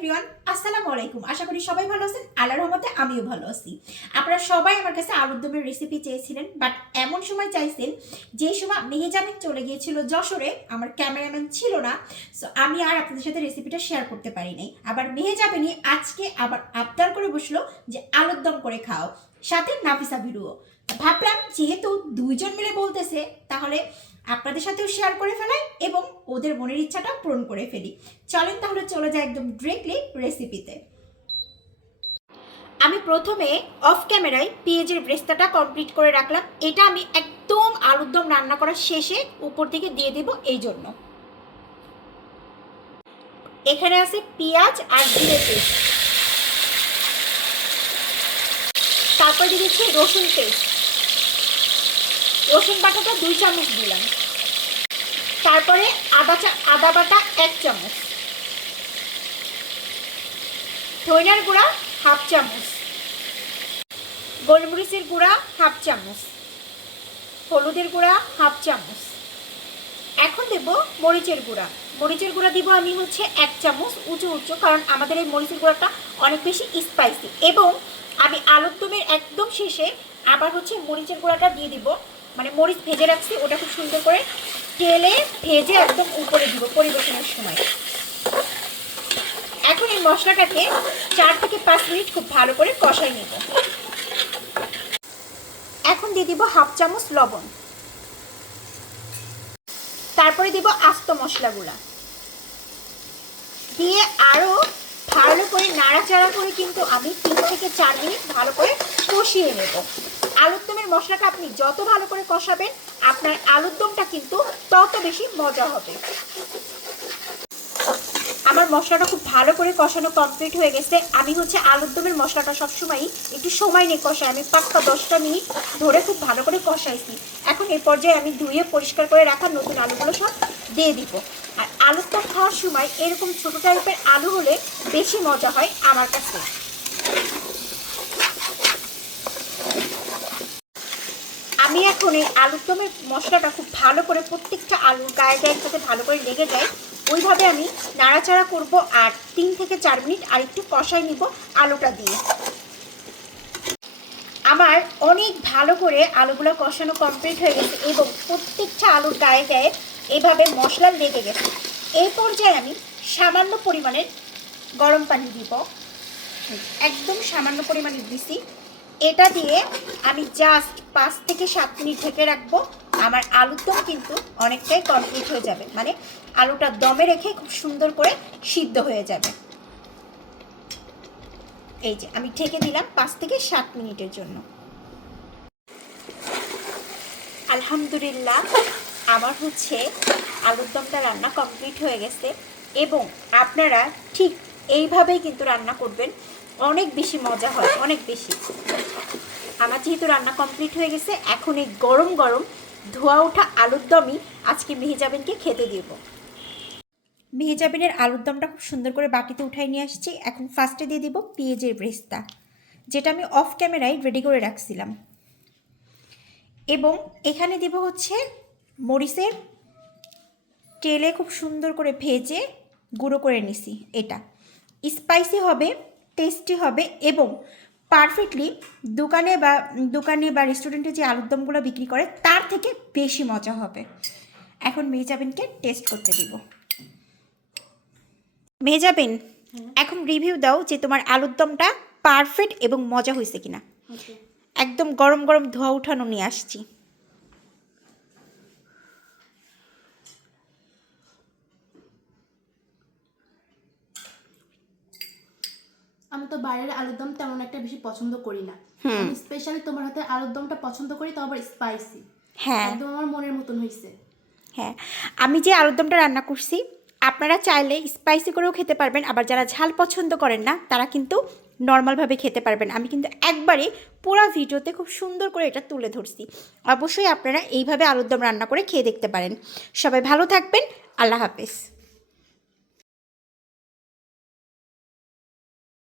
Everyone, আসসালামু আলাইকুম। আশা করি সবাই ভালো আছেন। আল্লাহর রহমতে আমিও ভালো আছি। আপনারা সবাই আমার কাছে আলুর দমের রেসিপি চেয়েছিলেন, বাট এমন সময় চাইছেন যে সময় মেহেজাবিন চলে গিয়েছিল যশোরে, আমার ক্যামেরাম্যান ছিল না, সো আমি আর আপনাদের সাথে রেসিপিটা শেয়ার করতে পারি নাই। আবার মেহেজাবিনই আজকে আবার আবদার করে বসলো যে আলুর দম করে খাও, সাথে নাফিসা ভিডিও। ভাবলাম যেহেতু দুইজন মিলে বলতেছে, তাহলে আপনাদের সাথেও শেয়ার করে ফেলাই এবং ওদের মনের ইচ্ছাটা পূরণ করে ফেলি। চলেন তাহলে চলে যায় একদম ডিরেক্টলি রেসিপিতে। আমি প্রথমে অফ ক্যামেরায় পেঁয়াজের ব্রেস্তাটা কমপ্লিট করে রাখলাম। এটা আমি একদম আলুর দম রান্না করার শেষে উপর থেকে দিয়ে দেব এই জন্য। এখানে আছে পেঁয়াজ আর জিরে পেস্ট, তারপর দিয়ে দিচ্ছি রসুন পেস্ট, রসুন বাটাটা 2 চামচ দিলাম, তারপরে আদা বাটা 1 চামচ, ধনিয়ার গুঁড়া 1/2 চামচ, গোলমরিচের গুঁড়া 1/2 চামচ, হলুদের গুঁড়া 1/2 চামচ। এখন দেব মরিচের গুঁড়া। মরিচের গুঁড়া দিব আমি হচ্ছে 1 চামচ উঁচু উঁচু, কারণ আমাদের এই মরিচের গুঁড়াটা অনেক বেশি স্পাইসি। এবং আমি আলুর দমের একদম শেষে আবার হচ্ছে মরিচের গুঁড়াটা দিয়ে দিব, মানে মরিচ ভেজে রাখছি ওটা খুব সুন্দর করে তেলে ভেজে একদম উপরে দিব পরিবেশনের সময়। এখন এই মশলাটাকে 4 থেকে 5 মিনিট খুব ভালো করে কষাই নেব। এখন দিয়ে দিব 1/2 চামচ লবণ, তারপরে দিব আস্ত মশলাগুলা দিয়ে আরও ভালো করে নাড়াচাড়া করে কিন্তু আমি 3 থেকে 4 মিনিট ভালো করে কষিয়ে নেব। আলুর দমের মশলাটা আপনি যত ভালো করে কষাবেন, আপনার আলুর দমটা কিন্তু তত বেশি মজা হবে। আমার মশলাটা খুব ভালো করে কষানো কমপ্লিট হয়ে গেছে। আমি হচ্ছে আলুর দমের মশলাটা সবসময়ই একটু সময় নিয়ে কষাই। আমি 5-10টা মিনিট ধরে খুব ভালো করে কষাইছি। এখন এই পর্যায়ে আমি ধুয়ে পরিষ্কার করে রাখা নতুন আলুগুলো সব দিয়ে দিব। আর আলুটা খাওয়ার সময় এরকম ছোটো টাইপের আলু হলে বেশি মজা হয় আমার কাছে। আমি এখন এই আলুর দমের মশলাটা খুব ভালো করে প্রত্যেকটা আলুর গায়ে গায়ে যাতে ভালো করে লেগে যায় ওইভাবে আমি নাড়াচাড়া করব। আর 3 থেকে 4 মিনিট আর একটু কষাই নিব আলুটা দিয়ে। আমার অনেক ভালো করে আলুগুলো কষানো কমপ্লিট হয়ে গেছে এবং প্রত্যেকটা আলুর গায়ে গায়ে এইভাবে মশলা লেগে গেছে। এই পর্যায়ে আমি সামান্য পরিমাণের গরম পানি দিব, একদম সামান্য পরিমাণে দিছি। এটা দিয়ে আমি জাস্ট 5 থেকে 7 মিনিট ঢেকে রাখবো। আমার আলুর দম কিন্তু অনেকটাই কমপ্লিট হয়ে যাবে, মানে আলুটা দমে রেখে খুব সুন্দর করে সিদ্ধ হয়ে যাবে। এই যে আমি ঢেকে দিলাম 5 থেকে 7 মিনিটের জন্য। আলহামদুলিল্লাহ, আমার হচ্ছে আলুর দমটা রান্না কমপ্লিট হয়ে গেছে। এবং আপনারা ঠিক এইভাবেই কিন্তু রান্না করবেন, অনেক বেশি মজা হয়, অনেক বেশি। আমার যেহেতু রান্না কমপ্লিট হয়ে গেছে, এখন এই গরম গরম ধোয়া ওঠা আলুর দমই আজকে মেহেজাবিনকে খেতে দেব। মেহেজাবিনের আলুর দমটা খুব সুন্দর করে বাটিতে উঠাই নিয়ে আসছি। এখন ফার্স্টে দিয়ে দিব পেঁয়াজের ব্রেস্তা, যেটা আমি অফ ক্যামেরায় রেডি করে রাখছিলাম। এবং এখানে দিব হচ্ছে মরিচের তেলে খুব সুন্দর করে ভেজে গুঁড়ো করে নিছি। এটা স্পাইসি হবে, টেস্টি হবে এবং পারফেক্টলি দোকানে বা রেস্টুরেন্টে যে আলুর দমগুলো বিক্রি করে তার থেকে বেশি মজা হবে। এখন মেহেজাবিনকে টেস্ট করতে দিব। মেহেজাবিন, এখন রিভিউ দাও যে তোমার আলুর দমটা পারফেক্ট এবং মজা হয়েছে কিনা। একদম গরম গরম ধোয়া উঠানো নিয়ে আসছি। আমি তো বাইরের আলুর দম তেমন একটা বেশি পছন্দ করি না। আমি স্পেশালি তোমার হাতে আলুর দমটা পছন্দ করি, তো আবার স্পাইসি। হ্যাঁ, একদম আমার মনের মতন হয়েছে। হ্যাঁ, আমি যে আলুর দমটা রান্না করছি আপনারা চাইলে স্পাইসি করেও খেতে পারবেন, আবার যারা ঝাল পছন্দ করেন না তারা কিন্তু নর্মালভাবে খেতে পারবেন। আমি কিন্তু একবারে পুরো ভিডিওতে খুব সুন্দর করে এটা তুলে ধরছি। অবশ্যই আপনারা এইভাবে আলুর দম রান্না করে খেয়ে দেখতে পারেন। সবাই ভালো থাকবেন, আল্লাহ হাফেজ।